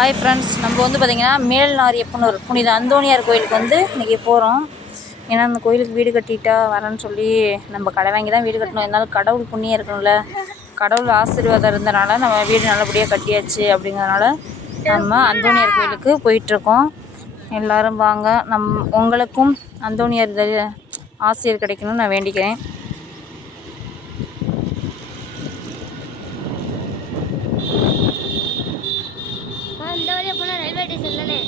Hi friends, நம்ம வந்து பார்த்திங்கன்னா மேல்நாரியப்பனூர் புனித அந்தோணியார் கோயிலுக்கு வந்து இன்றைக்கி போகிறோம். ஏன்னா அந்த கோயிலுக்கு வீடு கட்டிட்டா வரேன்னு சொல்லி நம்ம கடை வாங்கி தான் வீடு கட்டணும். இருந்தாலும் கடவுள் புண்ணியம் இருக்கணும்ல, கடவுள் ஆசீர்வாதம் இருந்தனால நம்ம வீடு நல்லபடியாக கட்டியாச்சு. அப்படிங்கிறதுனால நம்ம அந்தோணியார் கோயிலுக்கு போயிட்டுருக்கோம். எல்லோரும் வாங்க, உங்களுக்கும் அந்தோணியார் ஆசீர் கிடைக்கணும்னு நான் வேண்டிக்கிறேன். ரயில்வே ஸ்டேஷன்லனே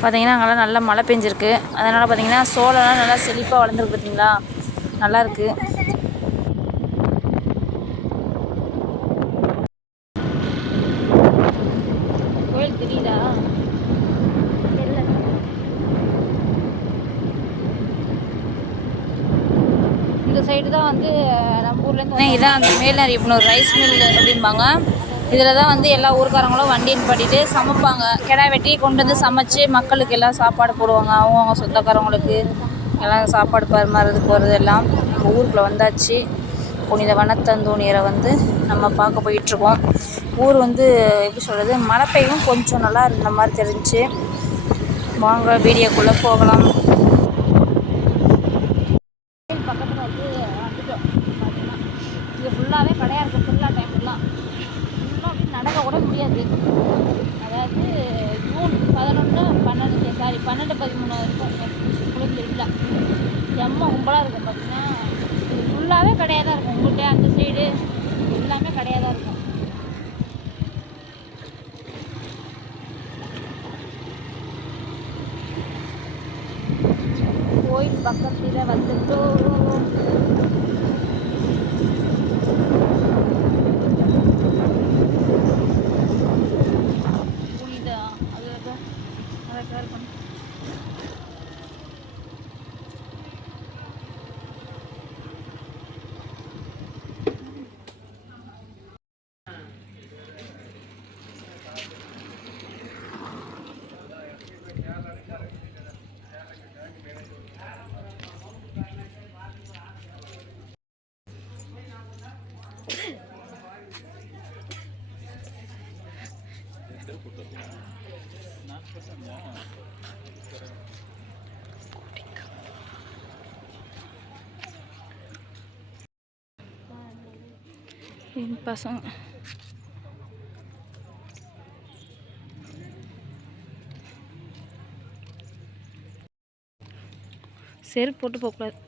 பார்த்திங்கன்னா அங்கெல்லாம் நல்லா மழை பெஞ்சிருக்கு. அதனால் பார்த்திங்கன்னா சோளம்லாம் நல்லா செழிப்பாக வளர்ந்துருக்கு. பார்த்திங்களா, நல்லாயிருக்கு. கோயில் தெரியுதா? இந்த சைடு தான் வந்து நம்ம ஊர்லேருந்து இதான் அந்த மேல்நாரியப்பனூர் ரைஸ் மில் அப்படிம்பாங்க. இதில் தான் வந்து எல்லா ஊருக்காரங்களும் வண்டி நிப்பாட்டிட்டு சமைப்பாங்க. கிடா வெட்டி கொண்டு வந்து சமைச்சு மக்களுக்கு எல்லாம் சாப்பாடு போடுவாங்க. அவங்கவுங்க சொந்தக்காரவங்களுக்கு எல்லாம் சாப்பாடு பரிமாறதுக்கு போகிறது எல்லாம். நம்ம ஊருக்குள்ளே வந்தாச்சு. புனித வனத்தந்தோணியரை வந்து நம்ம பார்க்க போயிட்டுருக்கோம். ஊர் வந்து எப்படி சொல்கிறது, மழை பெய்யும் கொஞ்சம் நல்லா இருந்த மாதிரி தெரிஞ்சு. வாங்க வீடியோக்குள்ளே போகலாம். பக்கத்தில் வந்து வந்துட்டோம். பார்த்தீங்கன்னா இங்கே ஃபுல்லாகவே கடையாக இருக்குது. ஃபுல்லாக டைம்லாம் ஃபுல்லாக அப்படி நடக்க கூட முடியாது. அதாவது ஜூன் 11, 12 13 இருக்கும் உங்களுக்கு இல்லை. செம்ம கும்பலாக இருக்கும். பார்த்தீங்கன்னா இது ஃபுல்லாகவே கடையாக தான் இருக்கும். உங்கள்கிட்ட அந்த சைடு எல்லாமே கடையாக தான் இருக்கும். கோயில் பக்கத்தில் வந்துட்டோம். என் பசங்க செருப்பு போட்டு போகக்கூடாது.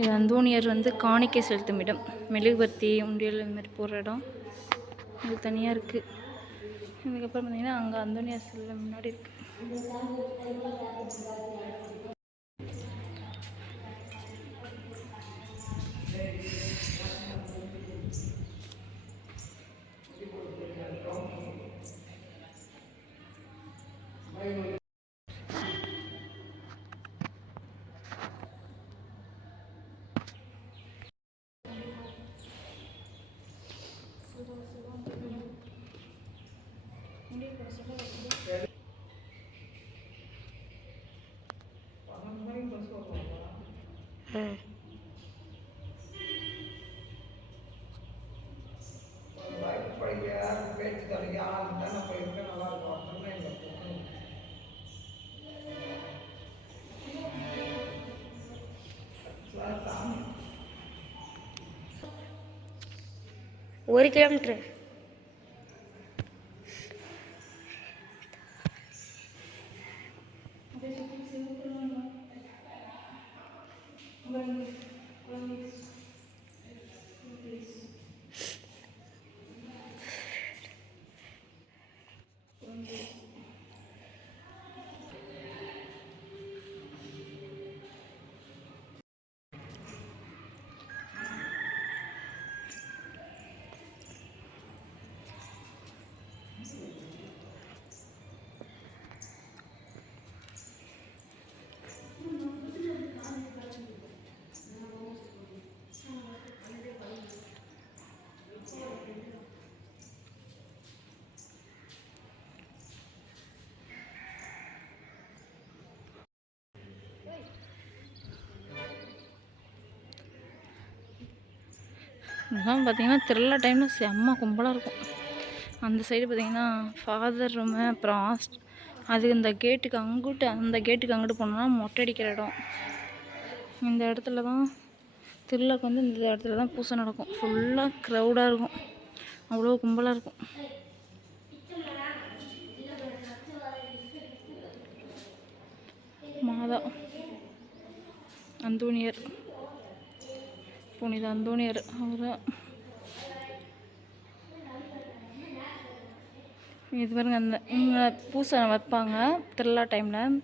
இது அந்தோணியார் வந்து காணிக்கை செலுத்தும் இடம். மெழுகுவர்த்தி உண்டியல் இந்த மாதிரி போடுற இடம் இது தனியாக இருக்குது. இதுக்கப்புறம் பார்த்திங்கன்னா அங்கே அந்தோணியார் சிலை முன்னாடி இருக்குது. 1 கிலோமீட்ரு. இதெல்லாம் பார்த்திங்கன்னா திருவிழா டைமில் செம்ம கும்பலாக இருக்கும். அந்த சைடு பார்த்திங்கன்னா ஃபாதர் ரூமு, அப்புறம் அது இந்த கேட்டுக்கு அங்கிட்டு, அந்த கேட்டுக்கு அங்கிட்டு போனோம்னா மொட்டை அடிக்கிற இடம். இந்த இடத்துல தான் திருவிழாக்கு வந்து இந்த இடத்துல தான் பூசை நடக்கும். ஃபுல்லாக க்ரௌடாக இருக்கும், அவ்வளோ கும்பலாக இருக்கும். மாதா அந்தோனியர், புனித அந்தோனியர் அவர். இது பாருங்க, அந்த பூசை வைப்பாங்க திருவிழா டைமில்.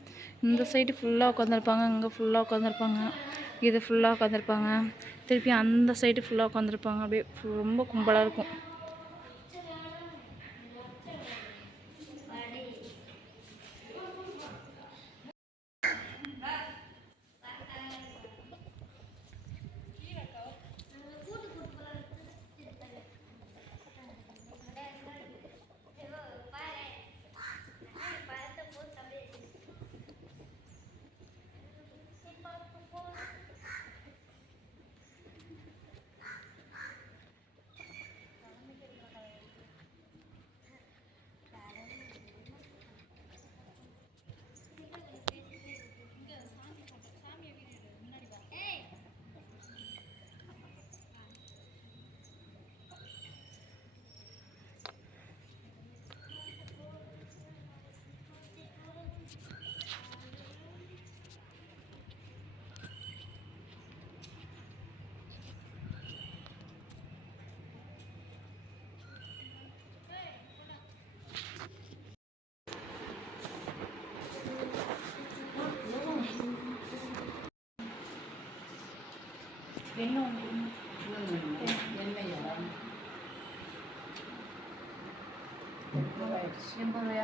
இந்த சைடு ஃபுல்லாக உட்காந்துருப்பாங்க, இங்கே ஃபுல்லாக உட்காந்துருப்பாங்க, இது ஃபுல்லாக உட்காந்துருப்பாங்க, திருப்பி அந்த சைடு ஃபுல்லாக உட்காந்துருப்பாங்க. அப்படியே ரொம்ப கும்பலாக இருக்கும்.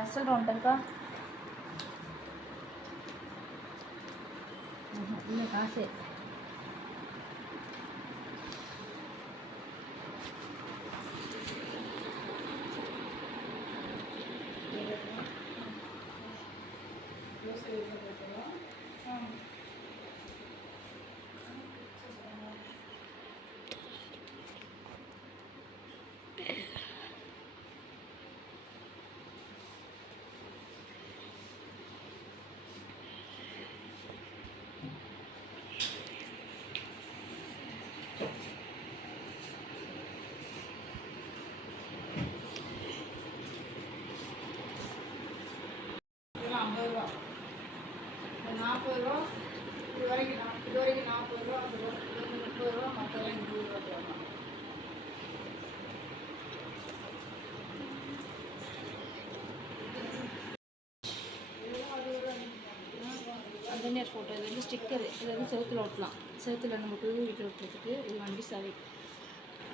அசல் ரவுண்ட் இருக்கா? இல்லை காசு. அந்தனியர் ஃபோட்டோ. இது வந்து ஸ்டிக்கரு. இது வந்து செவத்தில் ஓட்டலாம். செவத்தில் நம்ம புது வீட்டில் ஓட்டுறதுக்கு இது வண்டி சாவி.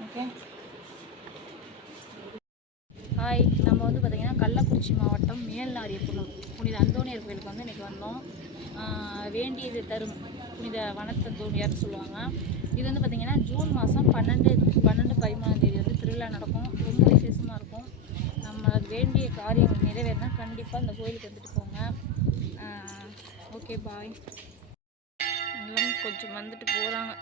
Okay, hi. நம்ம வந்து பார்த்திங்கன்னா கள்ளக்குறிச்சி மாவட்டம் மேல்நாரியப்பனூர் புனித அந்தோனியர் கோயிலுக்கு வந்து இன்றைக்கி வந்தோம். வேண்டியது தரும் புனித வனத்தந்தோனியார்னு சொல்லுவாங்க. இது வந்து பார்த்திங்கன்னா ஜூன் மாதம் 12-13 வந்து திருவிழா நடக்கும். ரொம்ப விசேஷமாக இருக்கும். நம்மளுக்கு வேண்டிய காரியங்கள் நிறைவேறினா கண்டிப்பாக இந்த கோயிலுக்கு வந்துட்டு போங்க. ஓகே, பாய். எல்லாம் கொஞ்சம் வந்துட்டு போகிறாங்க.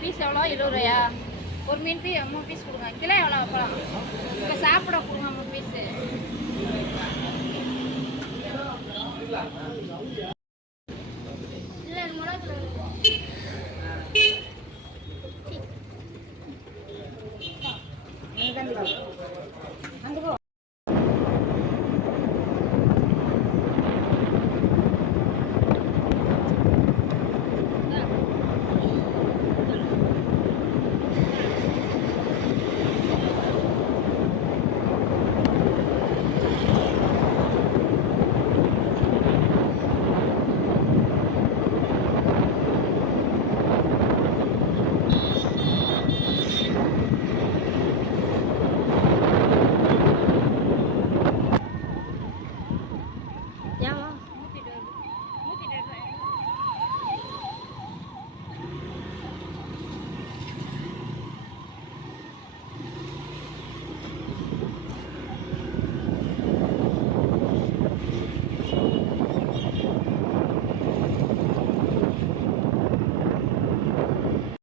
பீஸ் எவ்வளோ? 20 ரூபாயா? ஒரு மீன் பீ 3 பீஸ் கொடுங்க. கிலோ எவ்வளோ அப்பலாம்? இப்போ சாப்பிட கொடுங்க 3 பீஸு. இல்லை மிளகு